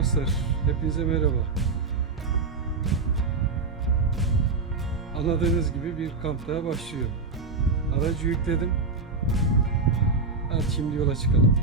dostlar, hepinize merhaba. Anladığınız gibi bir kamp daha başlıyor. Aracı yükledim. Hadi şimdi yola çıkalım.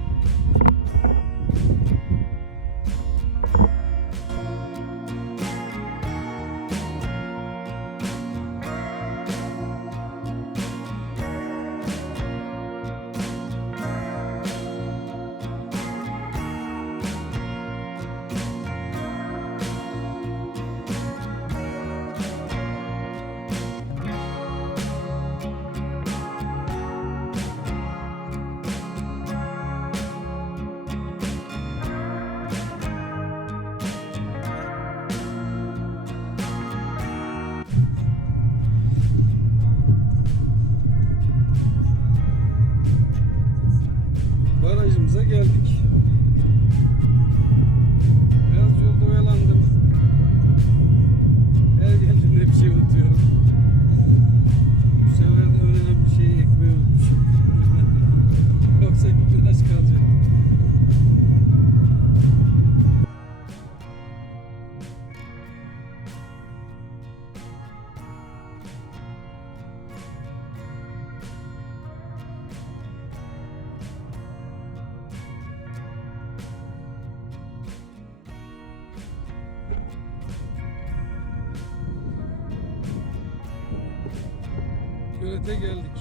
Gölete geldik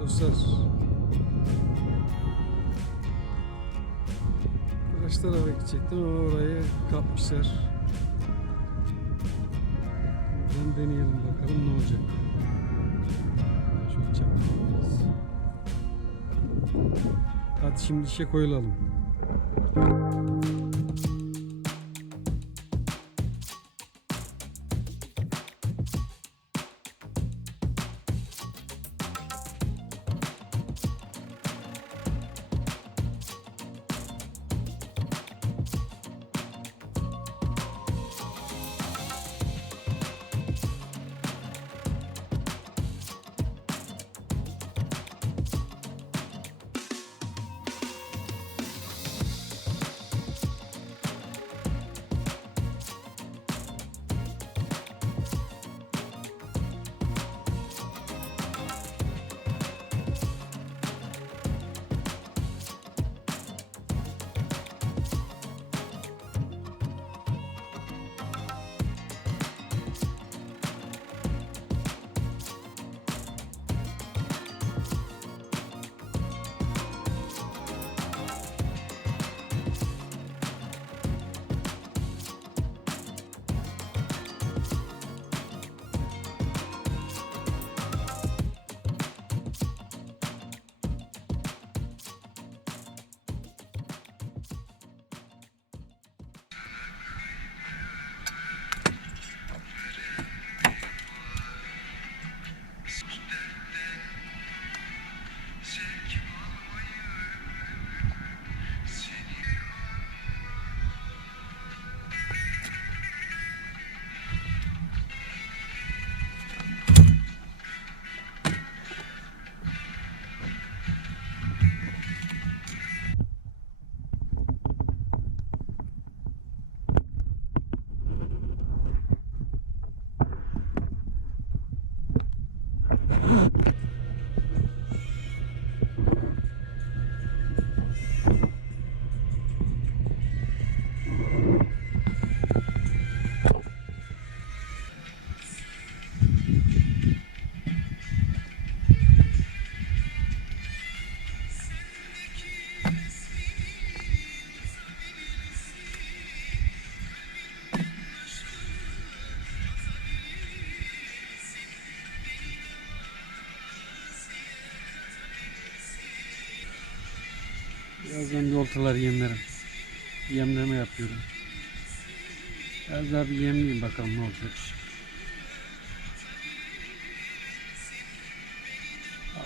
dostlar. Kaç tarafa gidecektim ama orayı kapmışlar. Ben deneyelim bakalım ne olacak. Şöyle çaktırmayız. Hadi şimdi işe koyulalım. Bir oltaları yemlerim. Yemleme yapıyorum. Biraz daha bir yemleyeyim bakalım ne olacak.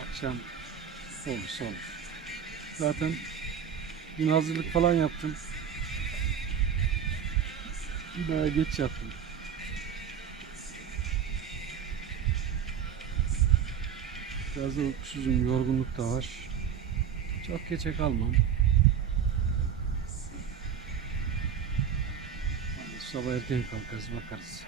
Akşam olursa olur. Zaten dün hazırlık falan yaptım. Daha geç yaptım. Biraz da uykusuzum, yorgunluk da var. Çok geçe kalmam. Sabah erken kalkarız bakarız.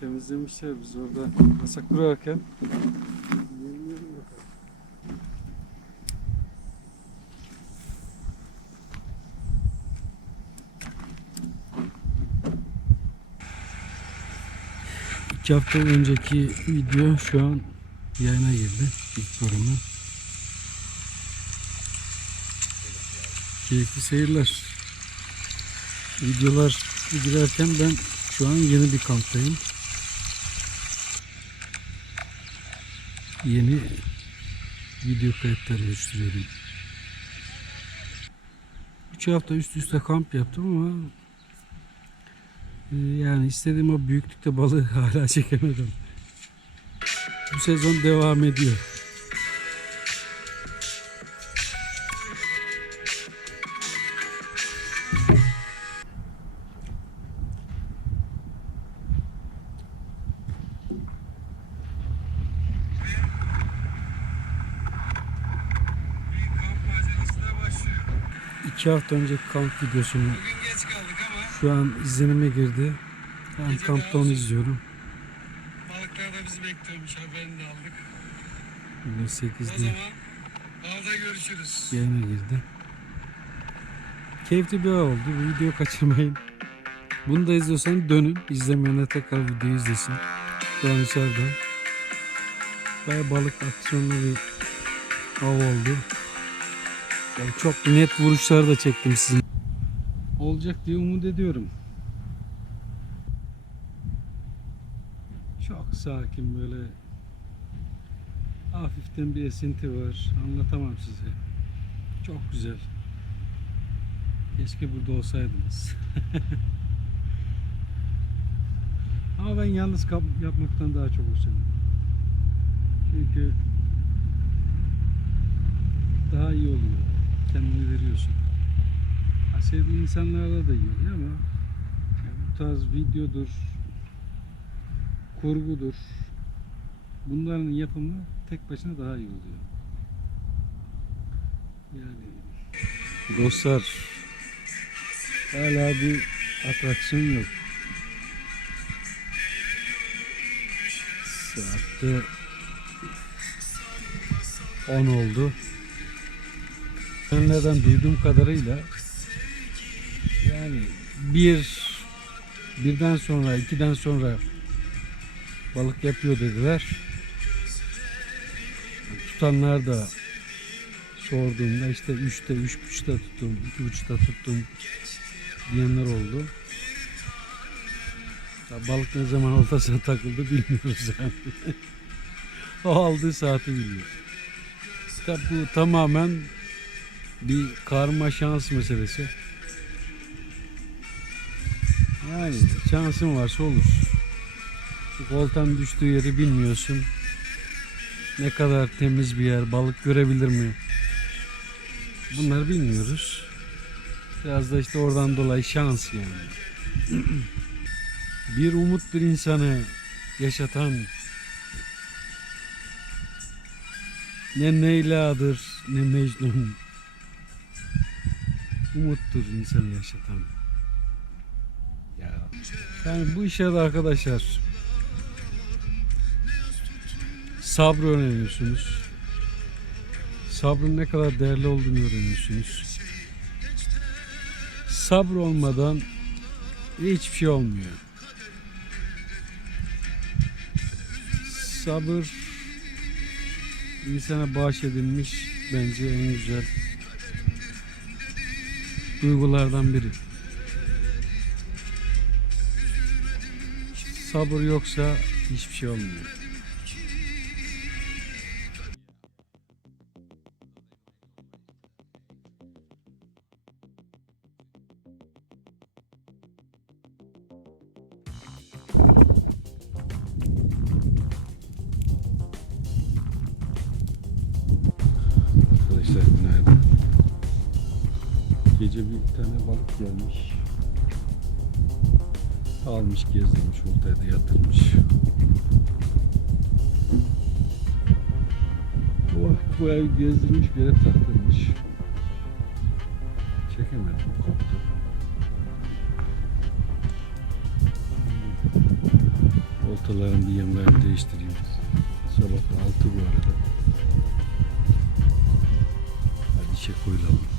Temizlemişler biz orada masa kurarken. İki hafta önceki video şu an yayına girdi. İlk bölümü. Keyifli seyirler. Videolar girerken ben şu an yeni bir kamptayım. Yeni video kayıtları oluşturuyorum. 3 hafta üst üste kamp yaptım ama e, yani istediğim o büyüklükte balığı hala çekemedim. Bu sezon devam ediyor. İki hafta önceki kamp videosunu şu an izlenime girdi. Ben kampta onu izliyorum. balıklar da bizi bekliyormuş haberini de aldık. Bugün O 8'de zaman avda görüşürüz. yayına girdi. Keyifli bir av oldu. Bu videoyu kaçırmayın. Bunu da izliyorsan dönün. İzlemeyenler tekrar videoyu izlesin. Şu an içeriden. Baya balık aksiyonlu bir av oldu. Yani çok net vuruşlar da çektim sizin. Olacak diye umut ediyorum. Çok sakin böyle hafiften bir esinti var. Anlatamam size. Çok güzel. Keşke burada olsaydınız. Ama ben yalnız yapmaktan daha çok hoşlanıyorum. Çünkü daha iyi oluyor. Kendini veriyorsun. Ha, sevdiğin insanlarla da iyi oluyor ama yani bu tarz videodur, kurgudur. Bunların yapımı tek başına daha iyi oluyor. Yani dostlar hala bir atraksiyon yok. Saatte 10 oldu. Nedenlerden duyduğum kadarıyla yani bir birden sonra ikiden sonra balık yapıyor dediler. Tutanlar da sorduğumda işte 3'te, 3.5'ta tuttum, 2.5'ta tuttum diyenler oldu. Ya balık ne zaman oltasına takıldı bilmiyoruz yani. o aldığı saati biliyor. Tabi bu tamamen bir karma şans meselesi. Yani şansın varsa olur. Çünkü oltan düştüğü yeri bilmiyorsun. Ne kadar temiz bir yer, balık görebilir mi? Bunları bilmiyoruz. Biraz da işte oradan dolayı şans yani. bir umuttur insanı yaşatan ne Leyla'dır ne Mecnun. Umuttur insanı yaşatan. Ya. Yani bu işe de arkadaşlar sabrı öğreniyorsunuz. Sabrın ne kadar değerli olduğunu öğreniyorsunuz. Sabır olmadan hiçbir şey olmuyor. Sabır insana bahşedilmiş bence en güzel duygulardan biri. Sabır yoksa hiçbir şey olmuyor. Gece bir tane balık gelmiş. Almış gezdirmiş oltaya da yatırmış. Oh, bu ev gezdirmiş bir yere taktırmış. Çekemedim, koptu. Oltaların bir yanlarını değiştireyim. Sabah 6 bu arada. Hadi işe koyulalım.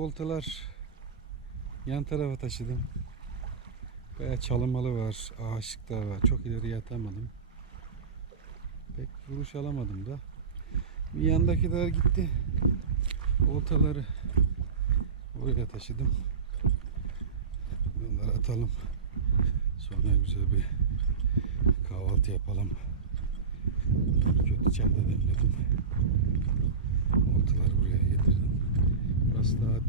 Buradaki oltalar yan tarafa taşıdım. Baya çalımalı var, ağaçlıklar var. Çok ileri atamadım. Pek vuruş alamadım da. Bir yandakiler gitti. Oltaları oraya taşıdım. Bunları atalım. Sonra güzel bir kahvaltı yapalım. Kötü çay da demledim. Oltaları buraya getirdim. Burası daha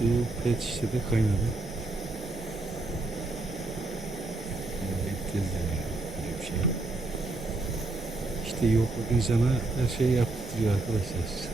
düzlük. Su pet şişede kaynadı. Bekleriz yani böyle bir şey. İşte yokluk insana her şeyi yaptırıyor arkadaşlar.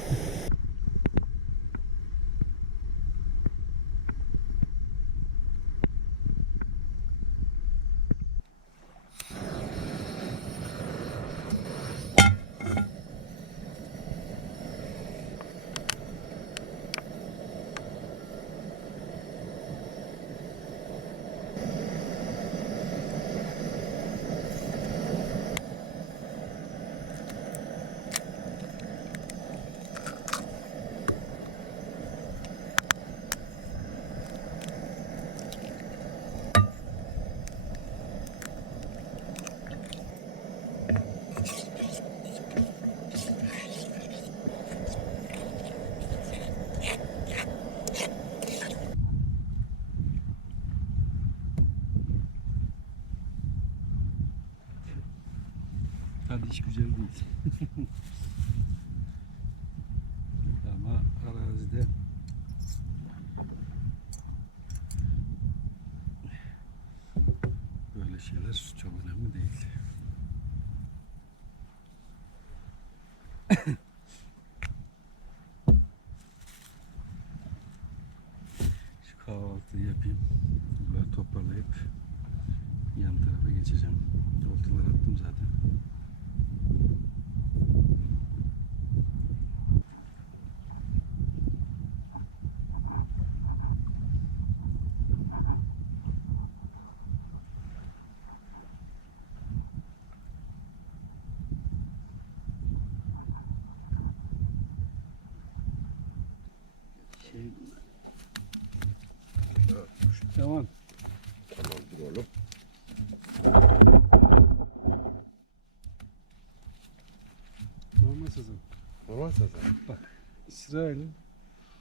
İsrail'in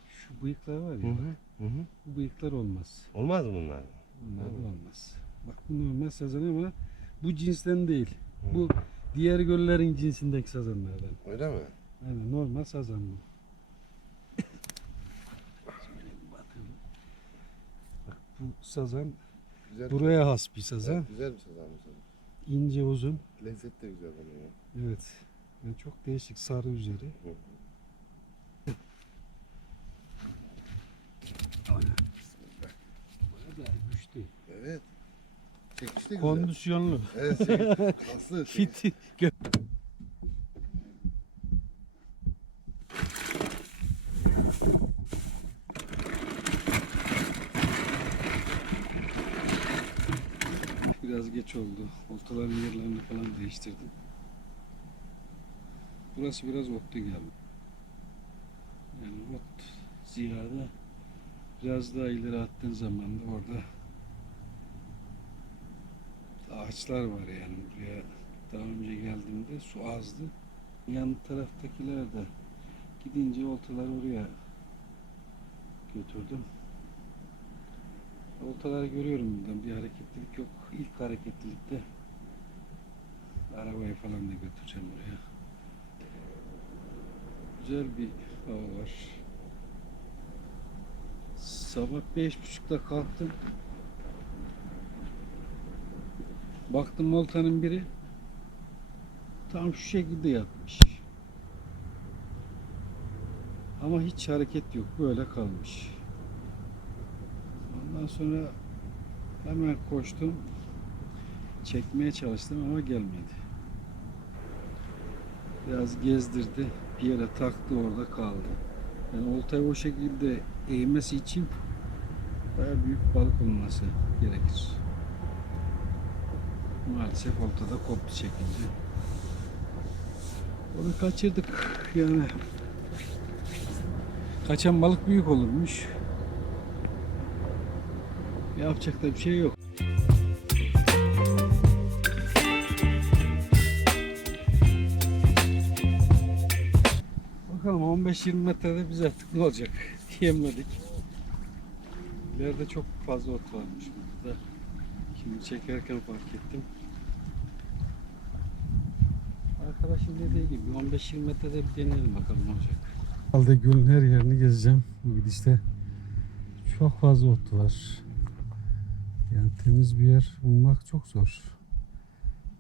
şu bıyıklar var ya. Hı hı. Hı hı. Bu bıyıklar olmaz. Olmaz mı bunlar? Bunlar da olmaz. Bak bu normal sazan ama bu cinsten değil. Hı. Bu diğer göllerin cinsindeki sazanlardan. Öyle mi? Aynen normal sazan bu. Bak bu sazan Güzel. buraya has bir sazan. Evet, güzel bir sazan bu sazan. İnce uzun. Lezzet de güzel ya. Evet. Yani çok değişik sarı üzeri. Hı. Aynen. Bayağı da güçlü. Evet. Çekiş de güzel. Kondisyonlu. Evet şey, kaslı. çekiş. Fit. Gö- Biraz geç oldu. Oltaların yerlerini falan değiştirdim. Burası biraz otlu geldi. Yani ot ziyade biraz daha ileri attığın zaman da orada ağaçlar var yani buraya daha önce geldiğimde su azdı. Yan taraftakiler de gidince oltaları oraya götürdüm. Oltaları görüyorum buradan bir hareketlilik yok. İlk hareketlilikte arabayı falan da götüreceğim oraya. Güzel bir hava var. Sabah beş buçukta kalktım. Baktım oltanın biri tam şu şekilde yatmış. Ama hiç hareket yok. Böyle kalmış. Ondan sonra hemen koştum. Çekmeye çalıştım ama gelmedi. Biraz gezdirdi. Bir yere taktı orada kaldı. Yani oltayı o şekilde eğmesi için baya büyük balık olması gerekir. Maalesef oltada koptu şekilde. Onu kaçırdık yani. Kaçan balık büyük olurmuş. Yapacak da bir şey yok. Bakalım 15-20 metrede biz artık ne olacak? Yemedik. İleride çok fazla ot varmış burada. Şimdi çekerken fark ettim. Arkadaşım dediği gibi 15-20 metrede bir deneyelim bakalım ne olacak. Halde gölün her yerini gezeceğim bu gidişte. Çok fazla ot var. Yani temiz bir yer bulmak çok zor.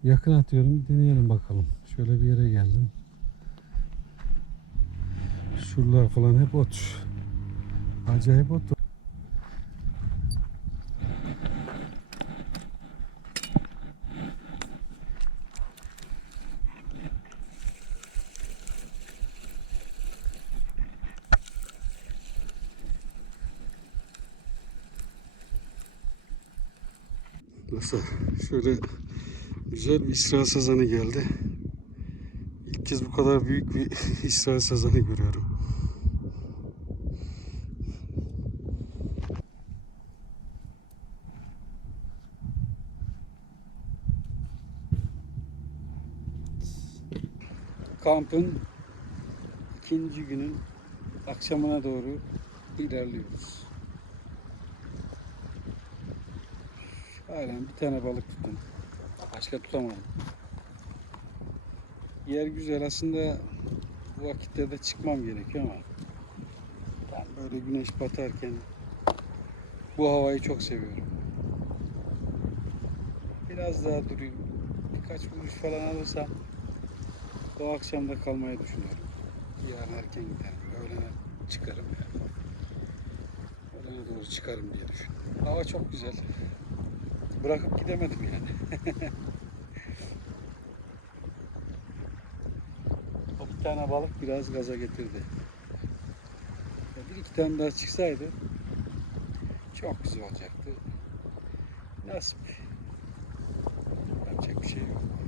Yakın atıyorum deneyelim bakalım. Şöyle bir yere geldim. Şuralar falan hep ot. Acayip ot. Nasıl? Şöyle güzel bir İsrail sazanı geldi. İlk kez bu kadar büyük bir İsrail sazanı görüyorum. Kampın ikinci günün akşamına doğru ilerliyoruz. Halen bir tane balık tuttum. Başka tutamadım. Yer güzel aslında bu vakitte de çıkmam gerekiyor ama ben böyle güneş batarken bu havayı çok seviyorum. Biraz daha durayım. Birkaç vuruş falan alırsam bu akşam da kalmayı düşünüyorum. Yarın erken giderim. Öğlene çıkarım. Öğlene doğru çıkarım diye düşünüyorum. Hava çok güzel. Bırakıp gidemedim yani. o bir tane balık biraz gaza getirdi. Bir iki tane daha çıksaydı çok güzel olacaktı. Nasip. Yapacak bir şey yok.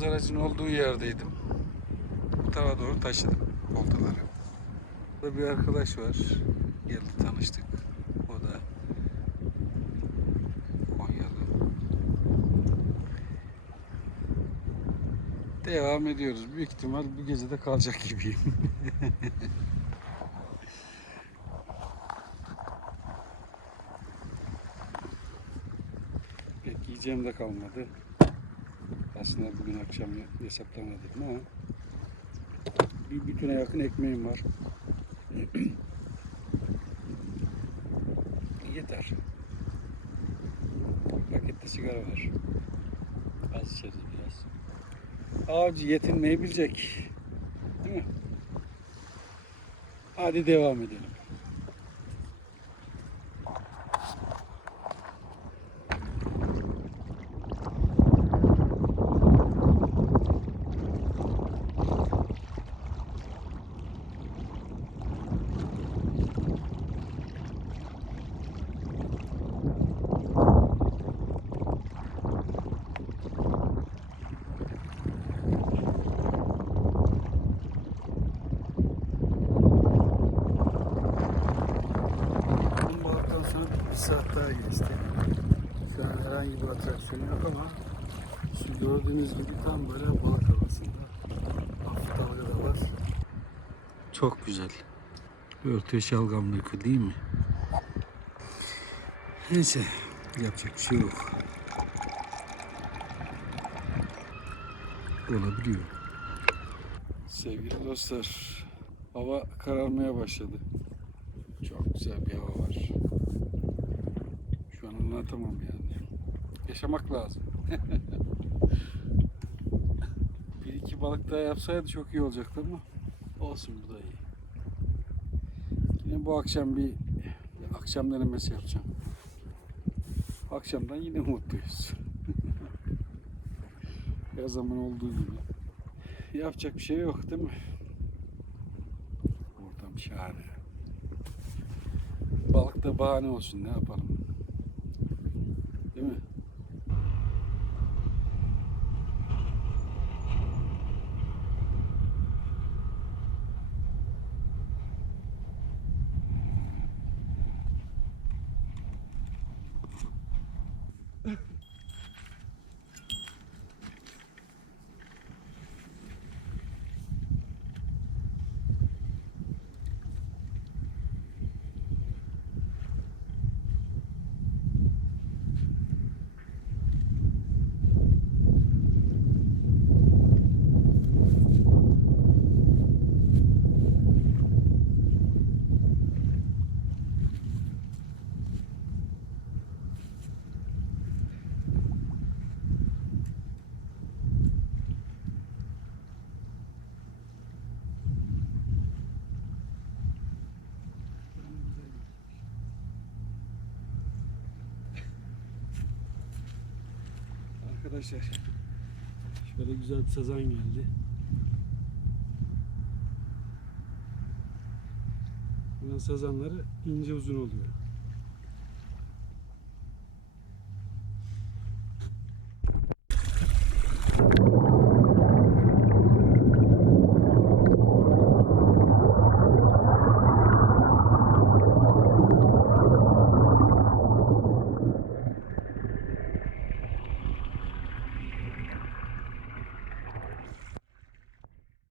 Beyaz aracın olduğu yerdeydim. Bu tarafa doğru taşıdım oltaları. Burada bir arkadaş var. Geldi tanıştık. O da Konyalı. Devam ediyoruz. Büyük ihtimal bu gece de kalacak gibiyim. Pek yiyeceğim de kalmadı. Aslında bugün akşam hesaplamadım ama bir bütüne yakın ekmeğim var. Yeter. Pakette sigara var. Az içeriz biraz. Avcı yetinmeyi bilecek. Değil mi? Hadi devam edelim. Bu balıktan sonra bir saat daha geçti. Şu an herhangi bir atraksiyon yok ama şu gördüğünüz gibi tam böyle balık havasında. Hafif dalga da var. Çok güzel. Örtüyor şalgamlık değil mi? Neyse yapacak bir şey yok. Olabiliyor. Sevgili dostlar, hava kararmaya başladı. Çok güzel bir hava var. Şu an anlatamam yani. Yaşamak lazım. bir iki balık daha yapsaydı çok iyi olacaktı ama olsun bu da iyi. Yine bu akşam bir, akşam denemesi yapacağım. Akşamdan yine mutluyuz. Her zaman olduğu gibi. Yapacak bir şey yok değil mi? Ortam şahane. Balık da bahane olsun ne yapalım. Değil mi? Arkadaşlar şöyle güzel bir sazan geldi. Bunun sazanları ince uzun oluyor.